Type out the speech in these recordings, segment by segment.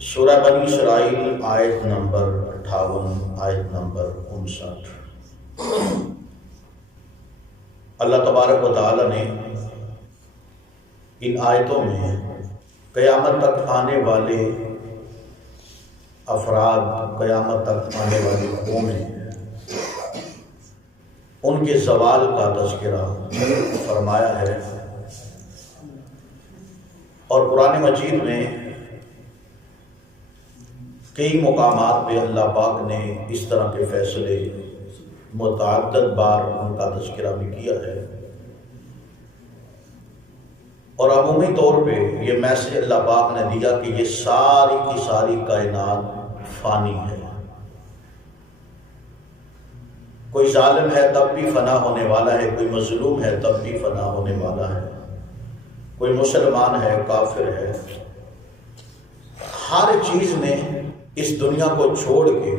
سورہ بنی اسرائیل آیت نمبر 58 آیت نمبر 59۔ اللہ تبارک و تعالی نے ان آیتوں میں قیامت تک آنے والے افراد، قیامت تک آنے والی قومیں، ان کے زوال کا تذکرہ فرمایا ہے، اور قرآن مجید میں کئی مقامات پہ اللہ پاک نے اس طرح کے فیصلے متعدد بار ان کا تذکرہ بھی کیا ہے، اور عمومی طور پہ یہ میسج اللہ پاک نے دیا کہ یہ ساری کی ساری کائنات فانی ہے، کوئی ظالم ہے تب بھی فنا ہونے والا ہے، کوئی مظلوم ہے تب بھی فنا ہونے والا ہے، کوئی مسلمان ہے، کافر ہے، ہر چیز نے اس دنیا کو چھوڑ کے،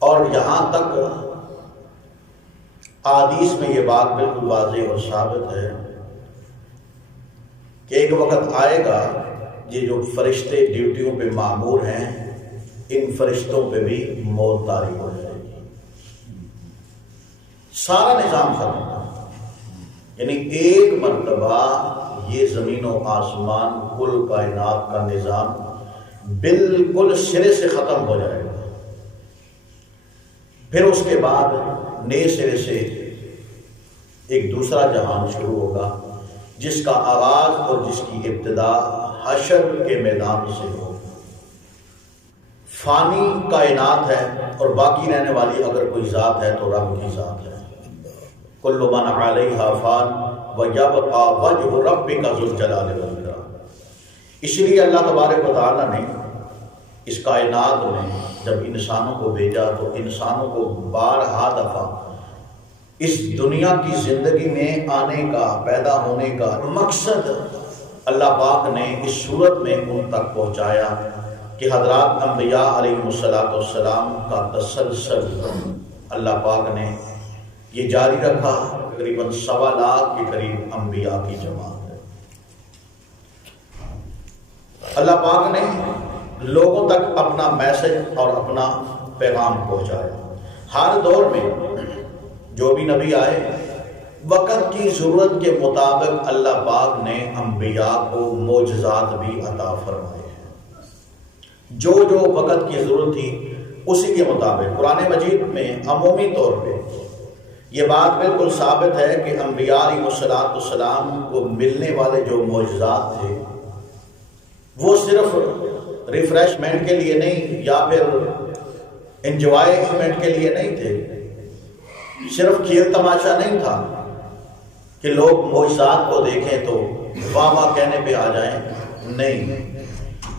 اور یہاں تک احادیث میں یہ بات بالکل واضح اور ثابت ہے کہ ایک وقت آئے گا یہ جو فرشتے ڈیوٹیوں پہ مامور ہیں، ان فرشتوں پہ بھی موت طاری ہو جائے گی، سارا نظام ختم ہوگا، یعنی ایک مرتبہ یہ زمین و آسمان، کل کائنات کا نظام بالکل سرے سے ختم ہو جائے گا، پھر اس کے بعد نئے سرے سے ایک دوسرا جہان شروع ہوگا جس کا آغاز اور جس کی ابتدا حشر کے میدان سے ہو۔ فانی کائنات ہے اور باقی رہنے والی اگر کوئی ذات ہے تو رب کی ذات ہے، کل من علیہا فان وَيَبْقَى وَجْهُ رَبِّكَ ذُو الجلال والإکرام۔ اس لیے اللہ تبارک و تعالیٰ نے اس کائنات میں جب انسانوں کو بھیجا تو انسانوں کو بارہا دفعہ اس دنیا کی زندگی میں آنے کا، پیدا ہونے کا مقصد اللہ پاک نے اس صورت میں ان تک پہنچایا کہ حضرات انبیاء علیہ السلام کا تسلسل اللہ پاک نے یہ جاری رکھا۔ تقریباً 1.25 لاکھ کے قریب انبیاء کی جماعت ہے۔ اللہ پاک نے لوگوں تک اپنا میسج اور اپنا پیغام پہنچایا۔ ہر دور میں جو بھی نبی آئے، وقت کی ضرورت کے مطابق اللہ پاک نے انبیاء کو معجزات بھی عطا فرمائے ہیں، جو جو وقت کی ضرورت تھی اسی کے مطابق۔ قرآن مجید میں عمومی طور پہ یہ بات بالکل ثابت ہے کہ انبیاء علیہ السلام کو ملنے والے جو معجزات تھے وہ صرف ریفریشمنٹ کے لیے نہیں یا پھر انجوائمنٹ کے لیے نہیں تھے، صرف کھیل تماشا نہیں تھا کہ لوگ معجزات کو دیکھیں تو واہ واہ کہنے پہ آ جائیں، نہیں،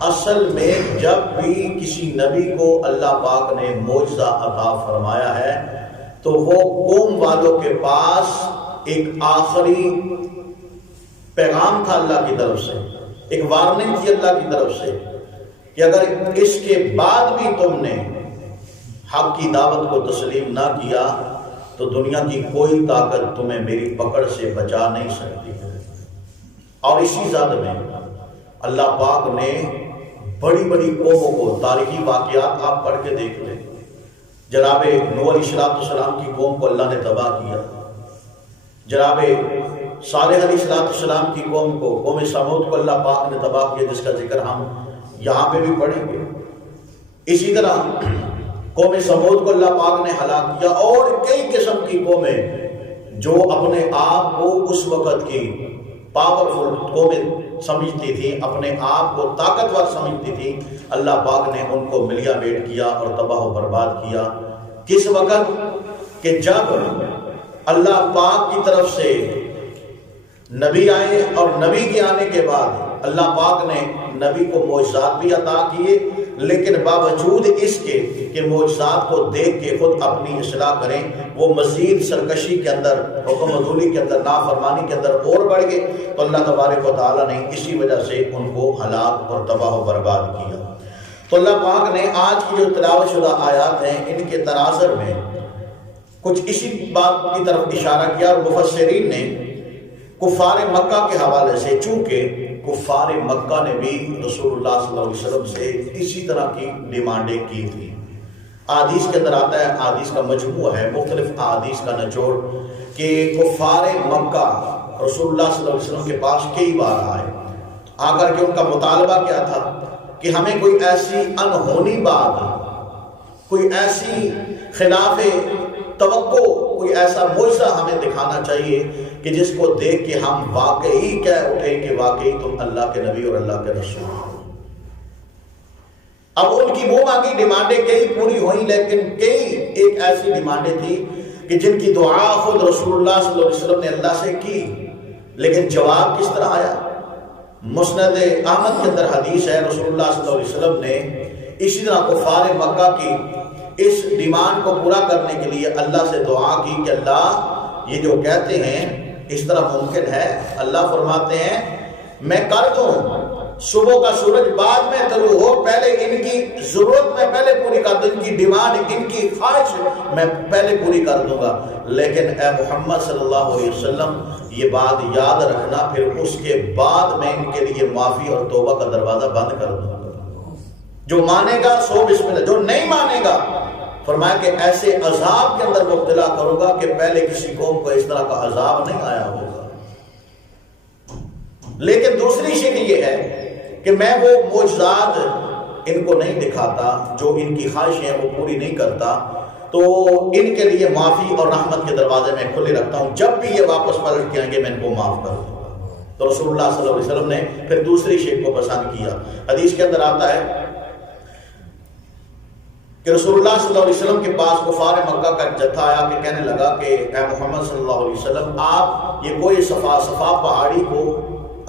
اصل میں جب بھی کسی نبی کو اللہ پاک نے معجزہ عطا فرمایا ہے تو وہ قوم والوں کے پاس ایک آخری پیغام تھا اللہ کی طرف سے، ایک وارننگ تھی اللہ کی طرف سے کہ اگر اس کے بعد بھی تم نے حق کی دعوت کو تسلیم نہ کیا تو دنیا کی کوئی طاقت تمہیں میری پکڑ سے بچا نہیں سکتی ہے۔ اور اسی ذات میں اللہ پاک نے بڑی بڑی قوموں کو، تاریخی واقعات آپ پڑھ کے دیکھ لیں، جناب نوح علیہ السلام کی قوم کو اللہ نے تباہ کیا، جناب صالح علیہ السلام کی قوم کو، قوم سمود کو اللہ پاک نے تباہ کیا، جس کا ذکر ہم یہاں پہ بھی پڑھیں گے۔ اسی طرح قوم سمود کو اللہ پاک نے ہلاک کیا، اور کئی قسم کی قومیں جو اپنے آپ کو اس وقت کی پاورفل قومیں سمجھتی تھی، اپنے آپ کو طاقتور سمجھتی تھی، اللہ پاک نے ان کو ملیا بیٹ کیا اور تباہ و برباد کیا۔ کس وقت؟ کہ جب اللہ پاک کی طرف سے نبی آئے، اور نبی کے آنے کے بعد اللہ پاک نے نبی کو معجزات بھی عطا کیے، لیکن باوجود اس کے کہ معجزات کو دیکھ کے خود اپنی اصلاح کریں، وہ مزید سرکشی کے اندر، حکم عدولی کے اندر، نافرمانی کے اندر اور بڑھ گئے، تو اللہ تبارک و تعالیٰ نے اسی وجہ سے ان کو ہلاک اور تباہ و برباد کیا۔ تو اللہ پاک نے آج کی جو تلاوت شدہ آیات ہیں ان کے تناظر میں کچھ اسی بات کی طرف اشارہ کیا، اور مفسرین نے کفار مکہ کے حوالے سے، چونکہ کفار مکہ نے بھی رسول اللہ صلی اللہ علیہ وسلم سے اسی طرح کی ڈیمانڈیں کی تھی۔ احادیث کے اندر آتا ہے، احادیث کا مجموعہ ہے، مختلف احادیث کا نچوڑ، کہ کفار مکہ رسول اللہ صلی اللہ علیہ وسلم کے پاس کئی بار آئے، آ کر کے ان کا مطالبہ کیا تھا کہ ہمیں کوئی ایسی انہونی بات، کوئی ایسی خلاف توقع، کوئی ایسا معجزہ ہمیں دکھانا چاہیے کہ جس کو دیکھ کے ہم واقعی کہہ اٹھیں کہ واقعی تم اللہ کے نبی اور اللہ کے رسول ہو۔ اب ان کی منہ مانگی ڈیمانڈیں کئی پوری ہوئیں، لیکن کئی ایک ایسی ڈیمانڈیں تھی کہ جن کی دعا خود رسول اللہ صلی اللہ علیہ وسلم نے اللہ سے کی، لیکن جواب کس طرح آیا؟ مسند احمد کے اندر حدیث ہے، رسول اللہ صلی اللہ علیہ وسلم نے اسی طرح کفار مکہ کی اس ڈیمانڈ کو پورا کرنے کے لیے اللہ سے دعا کی کہ اللہ یہ جو کہتے ہیں اس طرح ممکن ہے؟ اللہ فرماتے ہیں میں کر دوں، صبح کا سورج بعد میں طلوع ہو، پہلے ان کی ضرورت میں پہلے پوری کر دوں، ان کی ڈیمانڈ، ان کی خواہش میں پہلے پوری کر دوں گا، لیکن اے محمد صلی اللہ علیہ وسلم یہ بات یاد رکھنا، پھر اس کے بعد میں ان کے لیے معافی اور توبہ کا دروازہ بند کر دوں گا۔ جو مانے گا سو بسم اللہ، جو نہیں مانے گا فرمایا کہ ایسے عذاب کے اندر مبتلا کروں گا کہ پہلے کسی قوم کو اس طرح کا عذاب نہیں آیا ہوگا۔ لیکن دوسری شکل یہ ہے کہ میں وہ معجزات ان کو نہیں دکھاتا، جو ان کی خواہشیں ہیں وہ پوری نہیں کرتا، تو ان کے لیے معافی اور رحمت کے دروازے میں کھلے رکھتا ہوں، جب بھی یہ واپس پلٹ کے آئیں گے میں ان کو معاف کر دوں گا۔ تو رسول اللہ صلی اللہ علیہ وسلم نے پھر دوسری شکل کو پسند کیا۔ حدیث کے اندر آتا ہے کہ رسول اللہ صلی اللہ علیہ وسلم کے پاس کفار مکہ کا ایک جتھا آیا کہ کہنے لگا کہ اے محمد صلی اللہ علیہ وسلم، آپ یہ کوئی صفا پہاڑی کو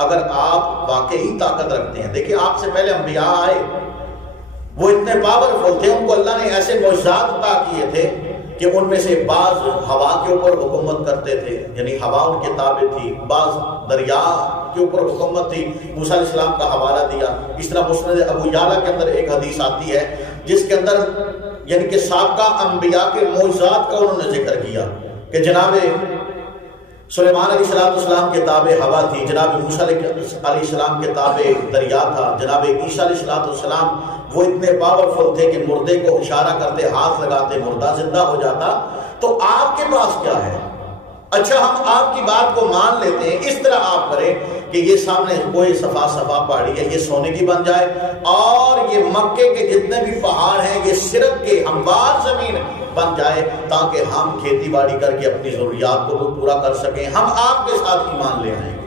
اگر آپ واقعی طاقت رکھتے ہیں، دیکھیں آپ سے پہلے انبیاء آئے، وہ اتنے پاورفل تھے، ان کو اللہ نے ایسے معجزات عطا کیے تھے کہ ان میں سے بعض ہوا کے اوپر حکومت کرتے تھے، یعنی ہوا ان کے تابع تھی، بعض دریا کے اوپر حکومت تھی، موسیٰ علیہ السلام کا حوالہ دیا۔ اس طرح مسند ابو یعلا کے اندر ایک حدیث آتی ہے جس کے اندر یعنی کہ سابقہ انبیاء کے معجزات کا انہوں نے ذکر کیا کہ جناب سلیمان علیہ السلام کے تابع ہوا تھی، جناب موسیٰ علیہ السلام کے تابع دریا تھا، جناب عیسیٰ علیہ السلام وہ اتنے پاورفل تھے کہ مردے کو اشارہ کرتے، ہاتھ لگاتے، مردہ زندہ ہو جاتا۔ تو آپ کے پاس کیا ہے؟ اچھا ہم آپ کی بات کو مان لیتے ہیں، اس طرح آپ کریں کہ یہ سامنے کوئی صفا پہاڑی ہے، یہ سونے کی بن جائے، اور یہ مکے کے جتنے بھی پہاڑ ہیں یہ صرف کے ہموار زمین بن جائے، تاکہ ہم کھیتی باڑی کر کے اپنی ضروریات کو پورا کر سکیں، ہم آپ کے ساتھ ایمان لے آئیں گے۔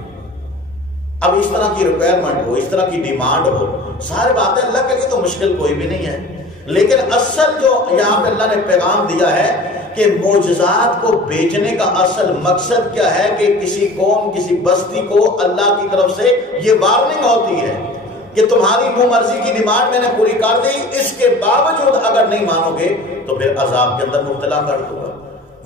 اب اس طرح کی ریکوائرمنٹ ہو، اس طرح کی ڈیمانڈ ہو، سارے باتیں اللہ کے لیے تو مشکل کوئی بھی نہیں ہے، لیکن اصل جو یہاں پہ اللہ نے پیغام دیا ہے کہ معجزات کو بیچنے کا اصل مقصد کیا ہے کہ کسی قوم، کسی بستی کو اللہ کی طرف سے یہ وارننگ ہوتی ہے کہ تمہاری منہ مرضی کی ڈیمانڈ میں نے پوری کر دی، اس کے باوجود اگر نہیں مانو گے تو پھر عذاب کے اندر مبتلا کر دوں گا۔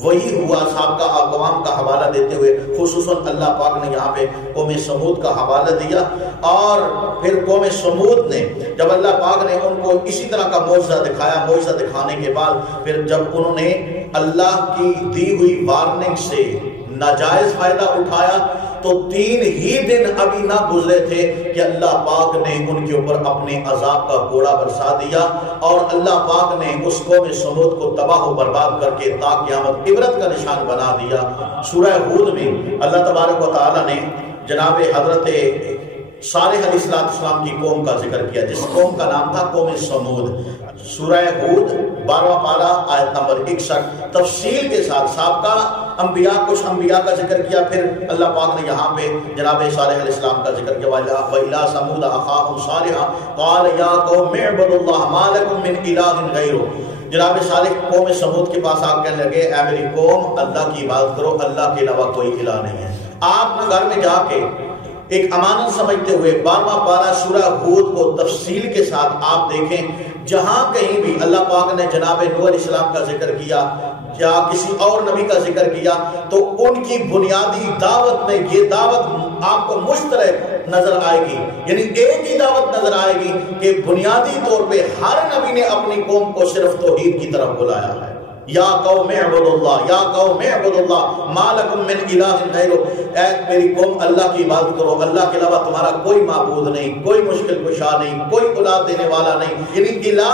وہی ہوا صاحب کا اقوام کا حوالہ دیتے ہوئے، خصوصاً اللہ پاک نے یہاں پہ قوم سمود کا حوالہ دیا، اور پھر قوم سمود نے جب اللہ پاک نے ان کو اسی طرح کا معجزہ دکھایا، معجزہ دکھانے کے بعد پھر جب انہوں نے اللہ کی دی ہوئی وارننگ سے ناجائز فائدہ اٹھایا تو 3 ہی دن ابھی نہ گزرے تھے کہ اللہ پاک نے ان کے اوپر اپنے عذاب کا کوڑا برسا دیا، اور اللہ پاک نے اس قوم سمود کو تباہ و برباد کر کے تا قیامت عبرت کا نشان بنا دیا۔ سورہ ہود میں اللہ تبارک و تعالی نے جناب حضرت صالح علیہ السلام کی قوم کا ذکر کیا، جس قوم کا نام تھا قوم سمود۔ سورہ ہود 12واں پارہ آیت نمبر 61 تفصیل کے ساتھ سابقہ انبیاء، کچھ انبیاء کا ذکر کیا، پھر اللہ پاک نے یہاں پہ جناب صالح علیہ السلام کا ذکر کیا، وَإِلَىٰ ثَمُودَ أَخَاهُمْ صَالِحًا قَالَ يَا قَوْمِ اعْبُدُوا اللَّهَ مَا لَكُم مِّنْ إِلَٰهٍ غَيْرُهُ۔ جناب صالح قوم سمود کے پاس آپ کہنے لگے اے میری قوم اللہ کی عبادت کرو، اللہ کے علاوہ کوئی الہ نہیں ہے۔ آپ گھر میں جا کے ایک امانت سمجھتے ہوئے 12واں پارہ سورہ ہود کو تفصیل کے ساتھ آپ دیکھیں، جہاں کہیں بھی اللہ پاک نے جناب نوح علیہ السلام کا ذکر کیا یا کسی اور نبی کا ذکر کیا تو ان کی بنیادی دعوت میں یہ دعوت آپ کو مشترک نظر آئے گی، یعنی ایک ہی دعوت نظر آئے گی کہ بنیادی طور پہ ہر نبی نے اپنی قوم کو صرف توحید کی طرف بلایا ہے۔ یا قوم اعبدوا اللہ، یا قوم اعبدوا اللہ ما لکم من الہ غیرہ، اے میری قوم اللہ کی عبادت کرو، اللہ کے علاوہ تمہارا کوئی معبود نہیں، کوئی مشکل کشا نہیں، کوئی اولاد دینے والا نہیں۔ یعنی الہ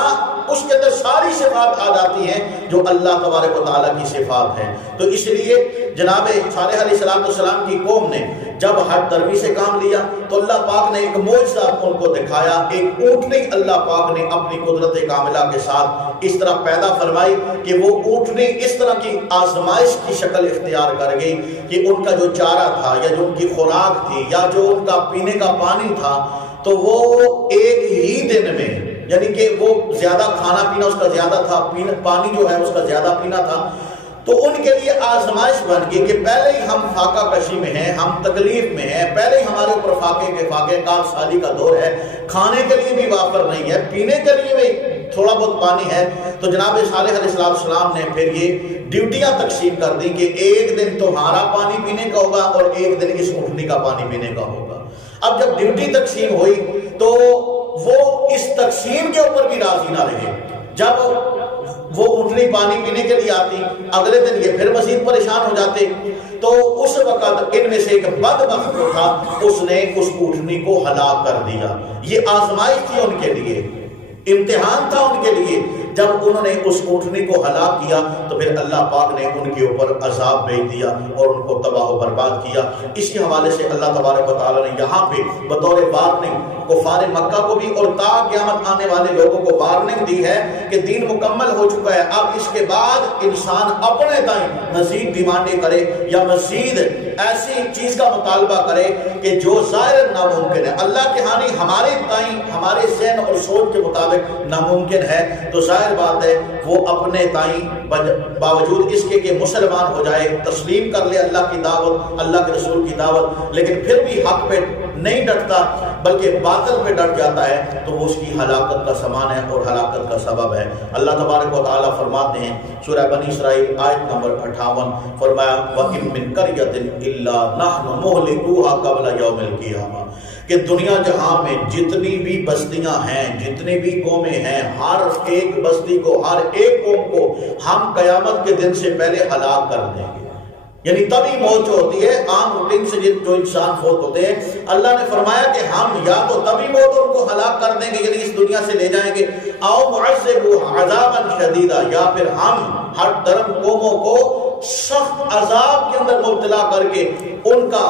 اس کے اندر ساری صفات آ جاتی ہیں جو اللہ تبارک و تعالیٰ کی صفات ہیں۔ تو اس لیے جناب صالح علیہ السلام کی قوم نے جب ہٹ درمی سے کام لیا تو اللہ پاک نے ایک معجزہ ان کو دکھایا، ایک اونٹنی اللہ پاک نے اپنی قدرت کاملہ کے ساتھ اس طرح پیدا فرمائی کہ وہ اونٹنی اس طرح کی آزمائش کی شکل اختیار کر گئی کہ ان کا جو چارہ تھا یا جو ان کی خوراک تھی یا جو ان کا پینے کا پانی تھا تو وہ ایک ہی دن میں، یعنی کہ وہ زیادہ کھانا پینا اس کا زیادہ تھا، پانی جو ہے اس کا زیادہ پینا تھا، تو ان کے لیے آزمائش بن گئی کہ پہلے ہی ہم فاقہ کشی میں ہیں، ہم تکلیف میں ہیں، پہلے ہی ہمارے اوپر فاقے کام سالی کا دور ہے، کھانے کے لیے بھی وافر نہیں ہے، پینے کے لیے بھی تھوڑا بہت پانی ہے۔ تو جناب صالح علیہ السلام نے پھر یہ ڈیوٹیاں تقسیم کر دی کہ ایک دن تمہارا پانی پینے کا ہوگا اور ایک دن اس اونٹنی کا پانی پینے کا ہوگا۔ اب جب ڈیوٹی تقسیم ہوئی تو وہ اس تقسیم کے اوپر بھی راضی نہ رہے۔ جب وہ اونٹنی پانی پینے کے لیے آتی، اگلے دن یہ پھر مزید پریشان ہو جاتے، تو اس وقت ان میں سے ایک بدبخت جو تھا اس نے اس اونٹنی کو ہلاک کر دیا۔ یہ آزمائش تھی ان کے لیے، امتحان تھا ان کے لیے۔ جب انہوں نے اس اونٹنی کو ہلاک کیا تو پھر اللہ پاک نے ان کے اوپر عذاب بھیج دیا اور ان کو تباہ و برباد کیا۔ اسی حوالے سے اللہ تبارک و تعالیٰ نے یہاں پہ بطور وارننگ کفار مکہ کو بھی اور تا قیامت آنے والے لوگوں کو وارننگ دی ہے کہ دین مکمل ہو چکا ہے، اب اس کے بعد انسان اپنے تائیں مزید ڈیمانڈیں کرے یا مزید ایسی چیز کا مطالبہ کرے کہ جو ظاہر ناممکن ہے، اللہ کی ہانی ہمارے تائیں ہمارے ذہن اور سوچ کے مطابق ناممکن ہے، تو ظاہر بات ہے وہ اپنے تائیں باوجود اس کے کہ مسلمان ہو جائے، تسلیم کر لے اللہ کی دعوت، اللہ کے رسول کی دعوت، لیکن پھر بھی حق پہ نہیں ڈٹتا بلکہ باطل پہ ڈٹ جاتا ہے، تو وہ اس کی ہلاکت کا سامان ہے اور ہلاکت کا سبب ہے۔ اللہ تبارک و تعالیٰ فرماتے ہیں سورہ بنی اسرائیل آیت نمبر 58، فرمایا وَإِن مِّن قَرْيَةٍ إِلَّا نَحْنُ مُهْلِكُوهَا قَبْلَ يَوْمِ الْقِيَامَةِ، کہ دنیا جہاں میں جتنی بھی بستیاں ہیں، جتنی بھی قومیں ہیں، ہر ایک بستی کو، ہر ایک قوم کو ہم قیامت کے دن سے پہلے ہلاک کر دیں گے۔ یعنی تبھی موت جو ہوتی ہے عام روٹین سے جو انسان فوت ہوتے ہیں، اللہ نے فرمایا کہ ہم یا تو تبھی موت ان کو ہلاک کر دیں گے، یعنی اس دنیا سے لے جائیں گے، او معذبوا عذابا شدیدا، یا پھر ہم ہر درم قوموں کو سخت عذاب کے اندر مبتلا کر کے ان کا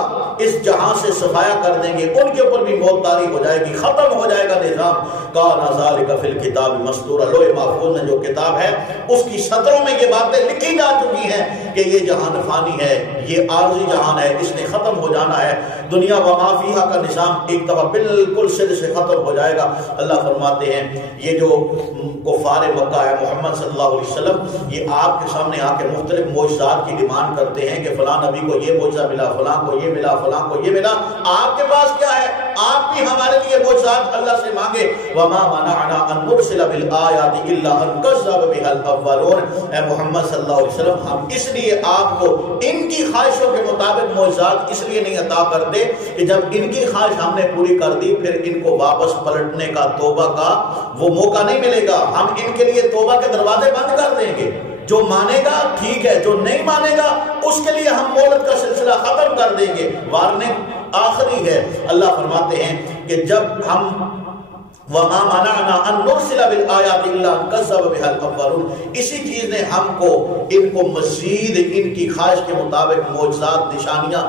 اس جہاں سے صفایا کر دیں گے، ان کے اوپر بھی موت طاری ہو جائے گی، ختم ہو جائے گا نظام۔ کان ذالک فی الکتاب مسطورا، لوح محفوظ میں جو کتاب ہے اس کی سطروں میں یہ باتیں لکھی جا چکی ہیں کہ یہ جہان فانی ہے، یہ عارضی جہان ہے، اس نے ختم ہو جانا ہے، دنیا و ما فیہا کا نظام ایک دفعہ بالکل سر سے ختم ہو جائے گا۔ اللہ فرماتے ہیں یہ جو کفار مکہ ہے محمد صلی اللہ علیہ وسلم، یہ آپ کے سامنے آ کے مختلف معجزات کی ڈیمانڈ کرتے ہیں کہ فلاں نبی کو یہ معجزہ ملا، فلاں کو یہ ملا، فلاں کو یہ ملا، آپ کے پاس کیا ہے؟ آپ بھی ہمارے لیے معجزات اللہ سے مانگے۔ وما منعنا ان نرسل بالآیات الا ان كذب بها الاولون، اے محمد صلی اللہ علیہ وسلم ہم اس لیے آپ کو ان کی خواہشوں کے مطابق معجزات اس لیے نہیں عطا کرتے کہ جب ان کی خواہش ہم نے پوری کر دی پھر ان کو واپس پلٹنے کا، توبہ کا وہ موقع نہیں ملے گا، ہم ان کے لیے توبہ کے دروازے بند کر دیں گے۔ جو مانے گا ٹھیک ہے، جو نہیں مانے گا اس کے لیے ہم مہلت کا سلسلہ ختم کر دیں گے۔ وارننگ آخری ہے، اللہ فرماتے ہیں کہ جب ہم وَمَا مَنَعْنَا أَن نُرْسِلَ بِالْآيَاتِ إِلَّا أَن كَذَّبَ بِهَا الْأَوَّلُونَ، اسی چیز نے ہم کو ان کو مزید ان کی خواہش کے مطابق معجزات نشانیاں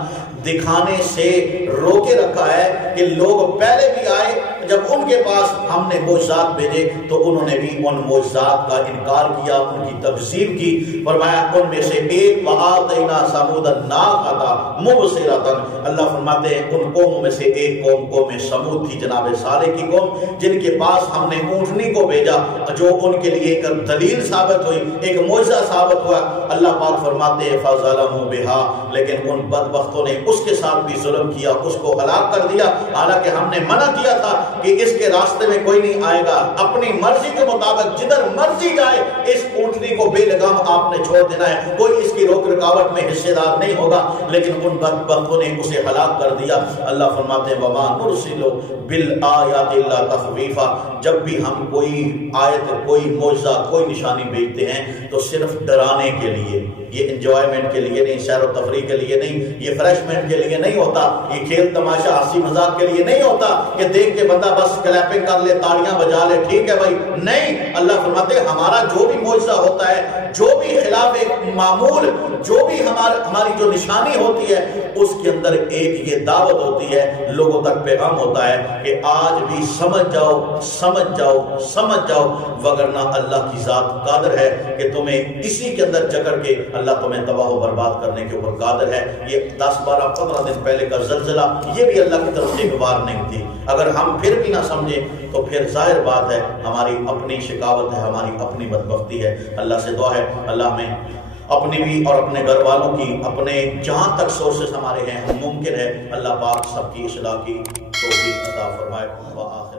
دکھانے سے روکے رکھا ہے کہ لوگ پہلے بھی آئے، جب ان کے پاس ہم نے معجزات بھیجے تو انہوں نے بھی ان معجزات کا انکار کیا، ان کی تکذیب کی۔ فرمایا ان میں سے ایک وَآتَيْنَا ثَمُودَ النَّاقَةَ مُبْصِرَةً، اللہ فرماتے ہیں ان قوموں میں سے ایک قوم سمود تھی، جناب صالح کی قوم، جن کے پاس ہم نے اونٹنی کو بھیجا جو ان کے لیے ایک دلیل ثابت ہوئی، ایک معجزہ ثابت ہوا۔ اللہ پاک فرماتے ہیں فَظَلَمُوا بِهَا، لیکن ان بدبختوں نے اس کے ساتھ بھی ظلم کیا، اس کو ہلاک کر دیا، حالانکہ ہم نے منع کیا تھا کہ اس کے راستے میں کوئی نہیں آئے گا، اپنی مرضی کے مطابق جدھر مرضی جائے اس اونٹنی کو بے لگام آپ نے چھوڑ دینا ہے، کوئی اس کی روک رکاوٹ میں حصے دار نہیں ہوگا۔ لیکن ان بدبختوں نے اسے ہلاک کر دیا۔ اللہ فرماتے ہیں وَمَا نُرْسِلُ بِالْآيَاتِ إِلَّا تَخْوِيفًا، جب بھی ہم کوئی آیت، کوئی معجزہ، کوئی نشانی بھیجتے ہیں تو صرف ڈرانے کے لیے، یہ انجوائمنٹ کے لیے نہیں، سیر و تفریح کے لیے نہیں، یہ فریشمنٹ کے لیے نہیں ہوتا، یہ کھیل تماشا ہنسی مذاق کے لیے نہیں ہوتا کہ دیکھ کے بندہ بس کلیپنگ کر لے، تاڑیاں بجا لے، ٹھیک ہے بھائی، نہیں۔ اللہ فرماتے ہیں ہمارا جو بھی معجزہ ہوتا ہے، جو بھی خلاف معمول، جو بھی ہماری جو نشانی ہوتی ہے، اس کے اندر ایک یہ دعوت ہوتی ہے، لوگوں تک پیغام ہوتا ہے کہ آج بھی سمجھ جاؤ، سمجھ جاؤ، سمجھ جاؤ، وگرنہ اللہ کی ذات قادر ہے کہ تمہیں اسی کے اندر جکڑ کے اللہ تمہیں تباہ و برباد کرنے کے اوپر قادر ہے۔ یہ 10 12 15 دن پہلے کا زلزلہ، یہ بھی اللہ کی طرف سے وار نہیں تھی۔ اگر ہم پھر بھی نہ سمجھیں تو پھر ظاہر بات ہے ہماری اپنی شکاوت ہے، ہماری اپنی بدبختی ہے۔ اللہ سے دعا ہے اللہ میں اپنی بھی اور اپنے گھر والوں کی، اپنے جہاں تک سورسز ہمارے ہیں ممکن ہے، اللہ پاک سب کی اصلاح کی توفیق عطا فرمائے۔ وآخر